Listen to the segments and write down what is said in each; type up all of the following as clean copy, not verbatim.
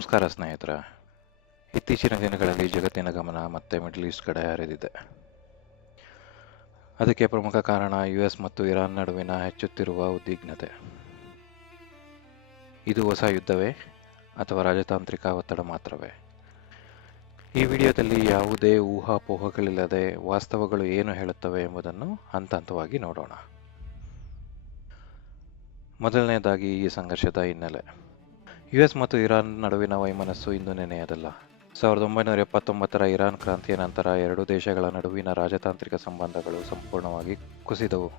ನಮಸ್ಕಾರ ಸ್ನೇಹಿತರೆ. ಇತ್ತೀಚಿನ ದಿನಗಳಲ್ಲಿ ಜಗತ್ತಿನ ಗಮನ ಮತ್ತೆ ಮಿಡಲ್ ಈಸ್ಟ್ ಕಡೆ ಹರಿದಿದೆ. ಅದಕ್ಕೆ ಪ್ರಮುಖ ಕಾರಣ US ಮತ್ತು ಇರಾನ್ ನಡುವಿನ ಹೆಚ್ಚುತ್ತಿರುವ ಉದ್ವಿಗ್ನತೆ. ಇದು ಹೊಸ ಯುದ್ಧವೇ ಅಥವಾ ರಾಜತಾಂತ್ರಿಕ ಒತ್ತಡ ಮಾತ್ರವೇ? ಈ ವಿಡಿಯೋದಲ್ಲಿ ಯಾವುದೇ ಊಹಾಪೋಹಗಳಿಲ್ಲದೆ ವಾಸ್ತವಗಳು ಏನು ಹೇಳುತ್ತವೆ ಎಂಬುದನ್ನು ಹಂತವಾಗಿ ನೋಡೋಣ. ಮೊದಲನೆಯದಾಗಿ ಈ ಸಂಘರ್ಷದ ಹಿನ್ನೆಲೆ. US ಮತ್ತು ಇರಾನ್ ನಡುವಿನ ವೈಮನಸ್ಸು ಇಂದು ನೆನೆಯದಲ್ಲ. 1979ರ ಇರಾನ್ ಕ್ರಾಂತಿಯ ನಂತರ ಎರಡೂ ದೇಶಗಳ ನಡುವಿನ ರಾಜತಾಂತ್ರಿಕ ಸಂಬಂಧಗಳು ಸಂಪೂರ್ಣವಾಗಿ ಕುಸಿದವು.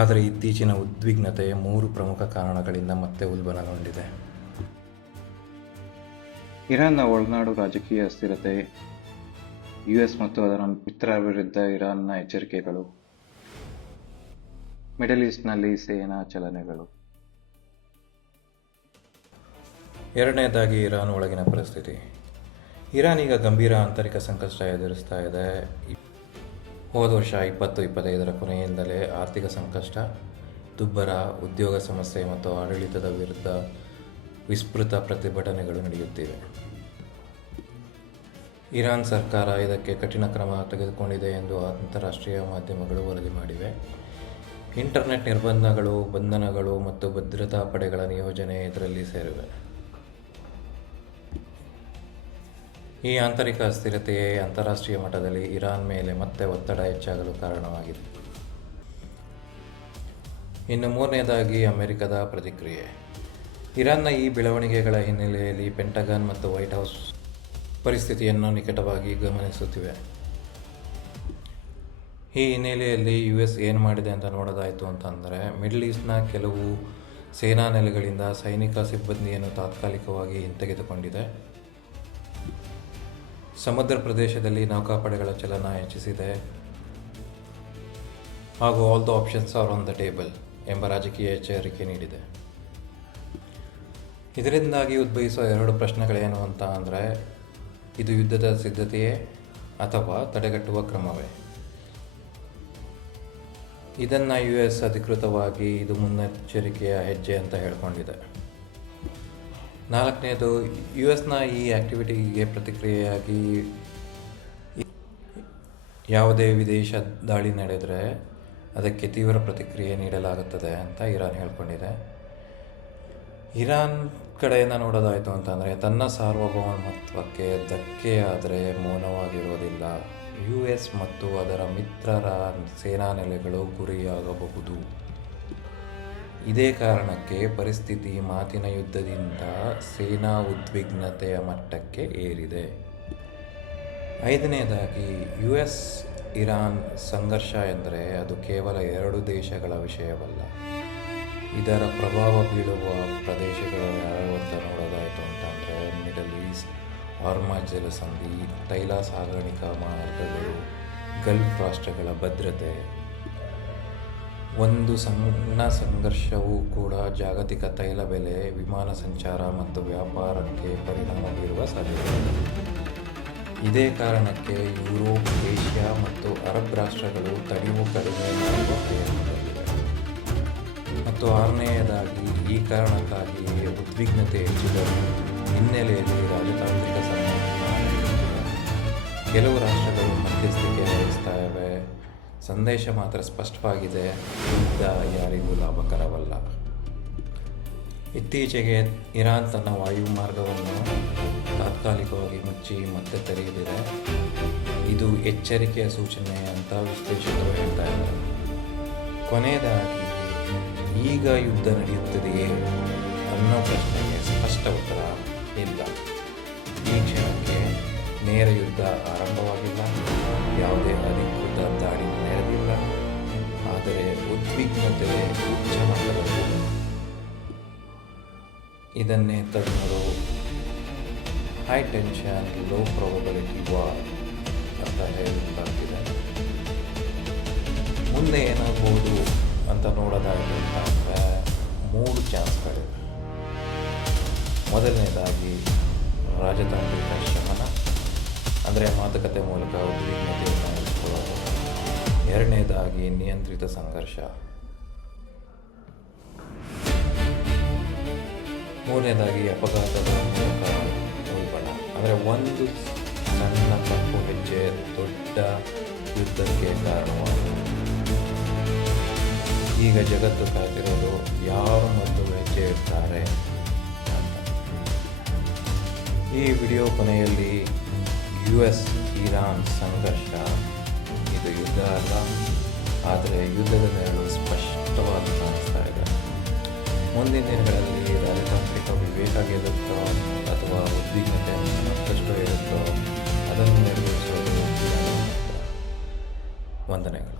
ಆದರೆ ಇತ್ತೀಚಿನ ಉದ್ವಿಗ್ನತೆ 3 ಪ್ರಮುಖ ಕಾರಣಗಳಿಂದ ಮತ್ತೆ ಉಲ್ಬಣಗೊಂಡಿದೆ. ಇರಾನ್ನ ಒಳನಾಡು ರಾಜಕೀಯ ಅಸ್ಥಿರತೆ, US ಮತ್ತು ಅದರ ಮಿತ್ರರ ವಿರುದ್ಧ ಇರಾನ್ನ ಎಚ್ಚರಿಕೆಗಳು, ಮಿಡಲ್ ಈಸ್ಟ್ನಲ್ಲಿ ಸೇನಾ ಚಲನೆಗಳು. ಎರಡನೇದಾಗಿ ಇರಾನ್ ಒಳಗಿನ ಪರಿಸ್ಥಿತಿ. ಇರಾನ್ ಈಗ ಗಂಭೀರ ಆಂತರಿಕ ಸಂಕಷ್ಟ ಎದುರಿಸ್ತಾ ಇದೆ. ಹೋದ ವರ್ಷ 2025ರ ಕೊನೆಯಿಂದಲೇ ಆರ್ಥಿಕ ಸಂಕಷ್ಟ, ದುಬ್ಬರ, ಉದ್ಯೋಗ ಸಮಸ್ಯೆ ಮತ್ತು ಆಡಳಿತದ ವಿರುದ್ಧ ವಿಸ್ತೃತ ಪ್ರತಿಭಟನೆಗಳು ನಡೆಯುತ್ತಿವೆ. ಇರಾನ್ ಸರ್ಕಾರ ಇದಕ್ಕೆ ಕಠಿಣ ಕ್ರಮ ತೆಗೆದುಕೊಂಡಿದೆ ಎಂದು ಅಂತಾರಾಷ್ಟ್ರೀಯ ಮಾಧ್ಯಮಗಳು ವರದಿ ಮಾಡಿವೆ. ಇಂಟರ್ನೆಟ್ ನಿರ್ಬಂಧಗಳು, ಬಂಧನಗಳು ಮತ್ತು ಭದ್ರತಾ ಪಡೆಗಳ ನಿಯೋಜನೆ ಇದರಲ್ಲಿ ಸೇರಿವೆ. ಈ ಆಂತರಿಕ ಅಸ್ಥಿರತೆಯೇ ಅಂತಾರಾಷ್ಟ್ರೀಯ ಮಟ್ಟದಲ್ಲಿ ಇರಾನ್ ಮೇಲೆ ಮತ್ತೆ ಒತ್ತಡ ಹೆಚ್ಚಾಗಲು ಕಾರಣವಾಗಿದೆ. ಇನ್ನು ಮೂರನೇದಾಗಿ ಅಮೆರಿಕದ ಪ್ರತಿಕ್ರಿಯೆ. ಇರಾನ್ನ ಈ ಬೆಳವಣಿಗೆಗಳ ಹಿನ್ನೆಲೆಯಲ್ಲಿ ಪೆಂಟಗನ್ ಮತ್ತು ವೈಟ್ ಹೌಸ್ ಪರಿಸ್ಥಿತಿಯನ್ನು ನಿಕಟವಾಗಿ ಗಮನಿಸುತ್ತಿವೆ. ಈ ಹಿನ್ನೆಲೆಯಲ್ಲಿ US ಏನು ಮಾಡಿದೆ ಅಂತ ನೋಡೋದಾಯಿತು ಅಂತಂದರೆ, ಮಿಡಲ್ ಈಸ್ಟ್ನ ಕೆಲವು ಸೇನಾ ನೆಲೆಗಳಿಂದ ಸೈನಿಕ ಸಿಬ್ಬಂದಿಯನ್ನು ತಾತ್ಕಾಲಿಕವಾಗಿ ಹಿಂತೆಗೆದುಕೊಂಡಿದೆ. ಸಮುದ್ರ ಪ್ರದೇಶದಲ್ಲಿ ನೌಕಾಪಡೆಗಳ ಚಲನ ಹೆಚ್ಚಿಸಿದೆ ಹಾಗೂ all the options are on the table ಎಂಬ ರಾಜಕೀಯ ಎಚ್ಚರಿಕೆ ನೀಡಿದೆ. ಇದರಿಂದಾಗಿ ಉದ್ಭವಿಸುವ 2 ಪ್ರಶ್ನೆಗಳೇನು ಅಂತ ಅಂದರೆ, ಇದು ಯುದ್ಧದ ಸಿದ್ಧತೆಯೇ ಅಥವಾ ತಡೆಗಟ್ಟುವ ಕ್ರಮವೇ? ಇದನ್ನು US ಅಧಿಕೃತವಾಗಿ ಇದು ಮುನ್ನೆಚ್ಚರಿಕೆಯ ಹೆಜ್ಜೆ ಅಂತ ಹೇಳ್ಕೊಂಡಿದೆ. 4ನೇದು, USನ ಈ ಆಕ್ಟಿವಿಟಿಗೆ ಪ್ರತಿಕ್ರಿಯೆಯಾಗಿ ಯಾವುದೇ ವಿದೇಶ ದಾಳಿ ನಡೆದರೆ ಅದಕ್ಕೆ ತೀವ್ರ ಪ್ರತಿಕ್ರಿಯೆ ನೀಡಲಾಗುತ್ತದೆ ಅಂತ ಇರಾನ್ ಹೇಳ್ಕೊಂಡಿದೆ. ಇರಾನ್ ಕಡೆಯಿಂದ ನೋಡೋದಾಯಿತು ಅಂತಂದರೆ, ತನ್ನ ಸಾರ್ವಭೌಮತ್ವಕ್ಕೆ ಧಕ್ಕೆಯಾದರೆ ಮೌನವಾಗಿರೋದಿಲ್ಲ. US ಮತ್ತು ಅದರ ಮಿತ್ರರ ಸೇನಾ ನೆಲೆಗಳು ಗುರಿಯಾಗಬಹುದು. ಇದೇ ಕಾರಣಕ್ಕೆ ಪರಿಸ್ಥಿತಿ ಮಾತಿನ ಯುದ್ಧದಿಂದ ಸೇನಾ ಉದ್ವಿಗ್ನತೆಯ ಮಟ್ಟಕ್ಕೆ ಏರಿದೆ. 5ನೇದಾಗಿ, US ಇರಾನ್ ಸಂಘರ್ಷ ಎಂದರೆ ಅದು ಕೇವಲ 2 ದೇಶಗಳ ವಿಷಯವಲ್ಲ. ಇದರ ಪ್ರಭಾವ ಬೀಳುವ ಪ್ರದೇಶಗಳು ಯಾವ್ಯಾವ ಅಂತ ನೋಡೋದಾಯಿತು ಅಂತಂದರೆ, ಮಿಡಲ್ ಈಸ್ಟ್, ಹಾರ್ಮಜ್ ಜಲಸಂಧಿ, ತೈಲ ಸಾಗಾಣಿಕಾ ಮಾರ್ಗಗಳು, ಗಲ್ಫ್ ರಾಷ್ಟ್ರಗಳ ಭದ್ರತೆ. ಒಂದು ಸಣ್ಣ ಸಂಘರ್ಷವೂ ಕೂಡ ಜಾಗತಿಕ ತೈಲ ಬೆಲೆ, ವಿಮಾನ ಸಂಚಾರ ಮತ್ತು ವ್ಯಾಪಾರಕ್ಕೆ ಪರಿಣಾಮ ಬೀರುವ ಸಾಧ್ಯತೆ. ಇದೇ ಕಾರಣಕ್ಕೆ ಯುರೋಪ್, ಏಷ್ಯಾ ಮತ್ತು ಅರಬ್ ರಾಷ್ಟ್ರಗಳು ತಣಿವು ಕಡಿಮೆ ಮಾಡುವ ಪ್ರಯತ್ನದಲ್ಲಿವೆ. ಮತ್ತು 6ನೇದಾಗಿ, ಈ ಕಾರಣಕ್ಕಾಗಿ ಉದ್ವಿಗ್ನತೆ ಹೆಚ್ಚಿದ ಹಿನ್ನೆಲೆಯಲ್ಲಿ ರಾಜತಾಂತ್ರಿಕ ಸಂಬಂಧ ಕೆಲವು ರಾಷ್ಟ್ರಗಳು ಮಧ್ಯಸ್ಥಿಕೆ ವಹಿಸ್ತಾ ಇವೆ. ಸಂದೇಶ ಮಾತ್ರ ಸ್ಪಷ್ಟವಾಗಿದೆ: ಯುದ್ಧ ಯಾರಿಗೂ ಲಾಭಕರವಲ್ಲ. ಇತ್ತೀಚೆಗೆ ಇರಾನ್ ತನ್ನ ವಾಯು ಮಾರ್ಗವನ್ನು ತಾತ್ಕಾಲಿಕವಾಗಿ ಮುಚ್ಚಿ ಮತ್ತೆ ತೆರೆಯಲಿದೆ. ಇದು ಎಚ್ಚರಿಕೆಯ ಸೂಚನೆ ಅಂತ ವಿಶ್ಲೇಷಕರು ಹೇಳ್ತಾ ಇದ್ದಾರೆ. ಕೊನೆಯದಾಗಿ, ಈಗ ಯುದ್ಧ ನಡೆಯುತ್ತದೆಯೇ ಅನ್ನೋ ಪ್ರಶ್ನೆಗೆ ಸ್ಪಷ್ಟ ಉತ್ತರ ಇಲ್ಲ. ಈ ಕ್ಷಣಕ್ಕೆ ನೇರ ಯುದ್ಧ ಆರಂಭವಾಗಿಲ್ಲ, ಯಾವುದೇ ಅಧಿಕೃತ ದಾಳಿ ನಡೆದಿಲ್ಲ. ಆದರೆ ಉದ್ವಿಗ್ನತೆ ಉಚ್ಚ ಮಟ್ಟದಲ್ಲಿದೆ. ಇದನ್ನೇ ತಜ್ಞರು high tension low probability war ಅಂತ ಹೇಳಲಾಗಿದೆ. ಮುಂದೆ ಏನಾಗ್ಬೋದು ಅಂತ ನೋಡೋದಾಯಿತು ಅಂತಂದರೆ 3 ಚಾನ್ಸ್ಗಳಿವೆ. ಮೊದಲನೇದಾಗಿ, ರಾಜತಾಂತ್ರಿಕ ಶಮನ, ಅಂದರೆ ಮಾತುಕತೆ ಮೂಲಕ ಉದ್ವಿಗ್ನತೆಯನ್ನು ಇಳಿಸಿಕೊಳ್ಳೋದು. 2ನೇದಾಗಿ, ನಿಯಂತ್ರಿತ ಸಂಘರ್ಷ. 3ನೇದಾಗಿ, ಅಪಘಾತದ ಮೂಲಕ ಅಂದರೆ ಒಂದು ಸಣ್ಣ ತಪ್ಪು ಹೆಜ್ಜೆ ದೊಡ್ಡ ಯುದ್ಧಕ್ಕೆ ಕಾರಣವಾಗಿದೆ. ಈಗ ಜಗತ್ತು ಕಾಯ್ತಿರೋದು ಯಾರು ಮೊದಲು ಹೆಜ್ಜೆ ಇಡ್ತಾರೆ ಅಂತ. ಈ ವಿಡಿಯೋ ಕೊನೆಯಲ್ಲಿ US ಇರಾನ್ ಸಂಘರ್ಷ ಇದು ಯುದ್ಧ ಅಲ್ಲ, ಆದರೆ ಯುದ್ಧದ ನೆರಳು ಸ್ಪಷ್ಟವಾಗಿ ಕಾಣಿಸ್ತಾ ಇದೆ. ಮುಂದಿನ ದಿನಗಳಲ್ಲಿ ರಾಜತಾಂತ್ರಿಕ ವಿವೇಕ ಗೆಲ್ಲುತ್ತೋ ಅಥವಾ ಉದ್ವಿಗ್ನತೆ ಮತ್ತಷ್ಟು ಇರುತ್ತೋ ಅದನ್ನು ನಿರ್ವಹಿಸೋದು ವಂದನೆಗಳು.